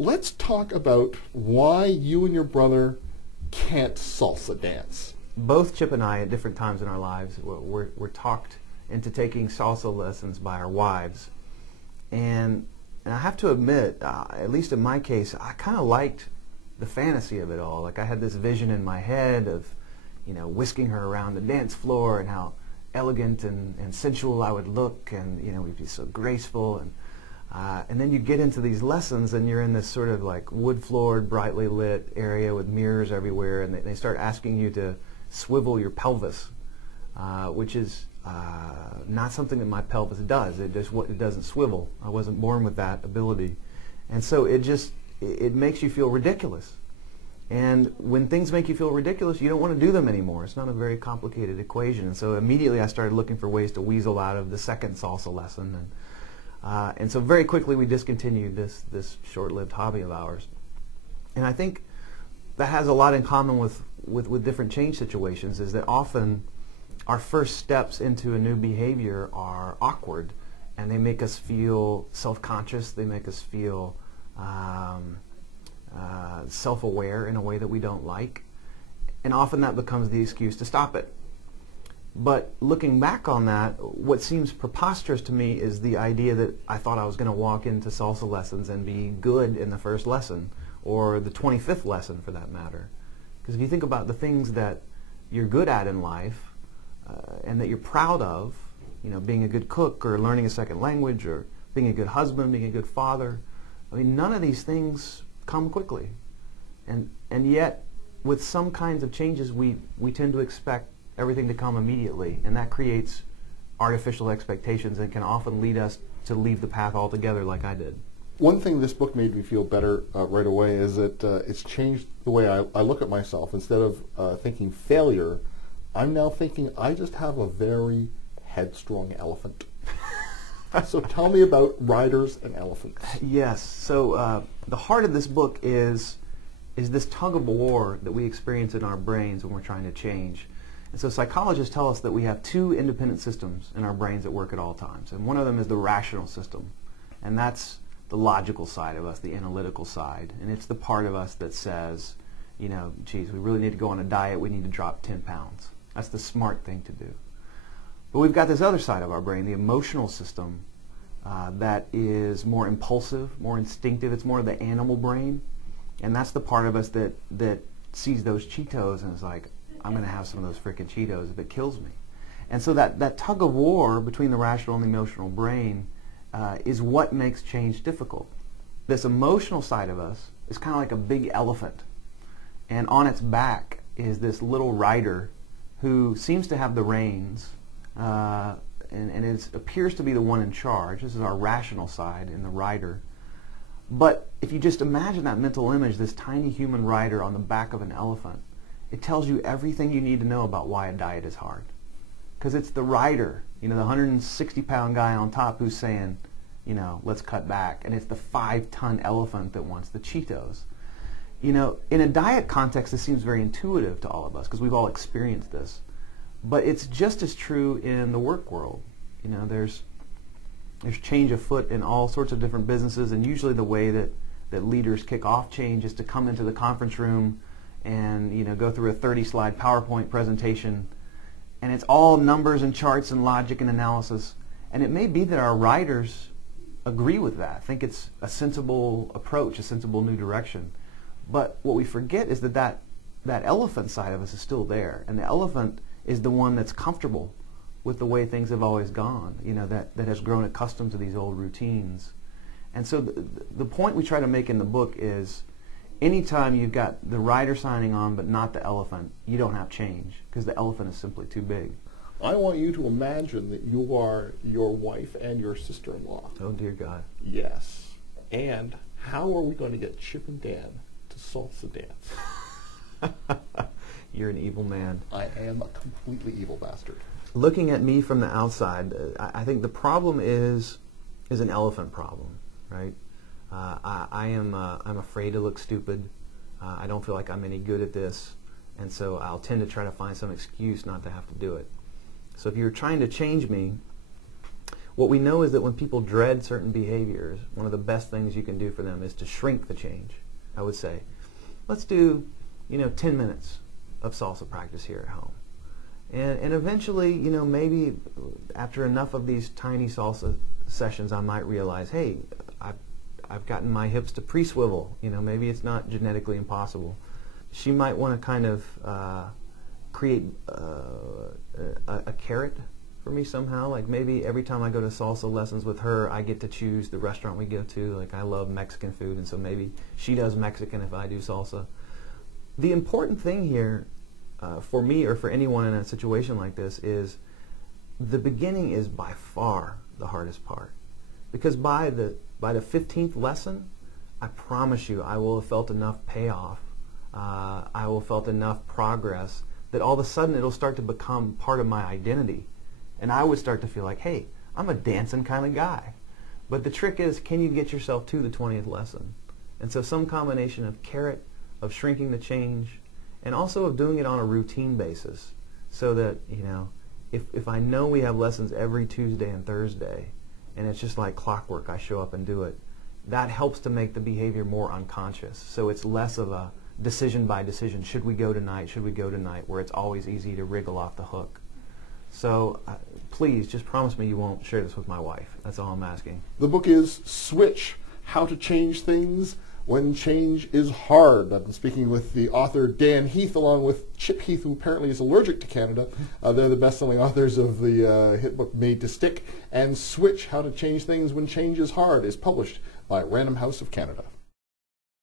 let's talk about why you and your brother can't salsa dance. Both Chip and I, at different times in our lives, were talked into taking salsa lessons by our wives. And I have to admit, at least in my case, I kind of liked the fantasy of it all. Like, I had this vision in my head of, whisking her around the dance floor and how elegant and sensual I would look, and, we'd be so graceful. And then you get into these lessons and you're in this sort of like wood-floored, brightly lit area with mirrors everywhere, and they start asking you to swivel your pelvis, which is not something that my pelvis does. It doesn't swivel. I wasn't born with that ability. And so it makes you feel ridiculous. And when things make you feel ridiculous, you don't want to do them anymore. It's not a very complicated equation. And so immediately I started looking for ways to weasel out of the second salsa lesson. And so very quickly we discontinued this short-lived hobby of ours. And I think that has a lot in common with different change situations, is that often our first steps into a new behavior are awkward, and they make us feel self-conscious. They make us feel self-aware in a way that we don't like, and often that becomes the excuse to stop it. But looking back on that, what seems preposterous to me is the idea that I thought I was going to walk into salsa lessons and be good in the first lesson, or the 25th lesson for that matter. Because if you think about the things that you're good at in life and that you're proud of, being a good cook or learning a second language or being a good husband, being a good father, I mean, none of these things come quickly. And yet, with some kinds of changes, we tend to expect everything to come immediately, and that creates artificial expectations and can often lead us to leave the path altogether, like I did. One thing this book made me feel better right away is that it's changed the way I look at myself. Instead of thinking failure, I'm now thinking I just have a very headstrong elephant. So tell me about riders and elephants. Yes. So the heart of this book is this tug of war that we experience in our brains when we're trying to change. And so psychologists tell us that we have two independent systems in our brains that work at all times. And one of them is the rational system. And that's the logical side of us, the analytical side. And it's the part of us that says, geez, we really need to go on a diet. We need to drop 10 pounds. That's the smart thing to do. But we've got this other side of our brain, the emotional system, that is more impulsive, more instinctive. It's more of the animal brain. And that's the part of us that sees those Cheetos and is like, I'm going to have some of those frickin' Cheetos if it kills me. And so that tug of war between the rational and the emotional brain is what makes change difficult. This emotional side of us is kind of like a big elephant. And on its back is this little rider who seems to have the reins, and it appears to be the one in charge. This is our rational side in the rider. But if you just imagine that mental image, this tiny human rider on the back of an elephant, it tells you everything you need to know about why a diet is hard. Because it's the rider, the 160-pound guy on top who's saying, let's cut back. And it's the 5-ton elephant that wants the Cheetos. In a diet context, this seems very intuitive to all of us because we've all experienced this. But it's just as true in the work world. There's change afoot in all sorts of different businesses, and usually the way that leaders kick off change is to come into the conference room and go through a 30-slide PowerPoint presentation, and it's all numbers and charts and logic and analysis. And it may be that our writers agree with that, think it's a sensible approach, a sensible new direction. But what we forget is that elephant side of us is still there, and the elephant is the one that's comfortable with the way things have always gone, that has grown accustomed to these old routines. And so the point we try to make in the book is anytime you've got the rider signing on but not the elephant, you don't have change because the elephant is simply too big. I want you to imagine that you are your wife and your sister-in-law. Oh, dear God. Yes. And how are we going to get Chip and Dan to salsa dance? You're an evil man. I am a completely evil bastard. Looking at me from the outside, I think the problem is an elephant problem, right? I'm afraid to look stupid. I don't feel like I'm any good at this, and so I'll tend to try to find some excuse not to have to do it. So if you're trying to change me, What we know is that when people dread certain behaviors, one of the best things you can do for them is to shrink the change. I would say, let's do, 10 minutes of salsa practice here at home. And eventually, maybe after enough of these tiny salsa sessions, I might realize, hey, I've gotten my hips to pre-swivel. Maybe it's not genetically impossible. She might want to kind of create a carrot for me somehow. Like maybe every time I go to salsa lessons with her, I get to choose the restaurant we go to. Like I love Mexican food, and so maybe she does Mexican if I do salsa. The important thing here for me or for anyone in a situation like this is the beginning is by far the hardest part. Because by the 15th lesson, I promise you I will have felt enough payoff, I will have felt enough progress that all of a sudden it'll start to become part of my identity. And I would start to feel like, hey, I'm a dancing kind of guy. But the trick is, can you get yourself to the 20th lesson? And so some combination of carrot, of shrinking the change, and also of doing it on a routine basis so that, if I know we have lessons every Tuesday and Thursday, and it's just like clockwork, I show up and do it, that helps to make the behavior more unconscious. So it's less of a decision by decision, should we go tonight, where it's always easy to wriggle off the hook. So please, just promise me you won't share this with my wife. That's all I'm asking. The book is Switch, How to Change Things When Change is Hard. I've been speaking with the author Dan Heath, along with Chip Heath, who apparently is allergic to Canada. They're the best-selling authors of the hit book Made to Stick. And Switch, How to Change Things When Change is Hard is published by Random House of Canada.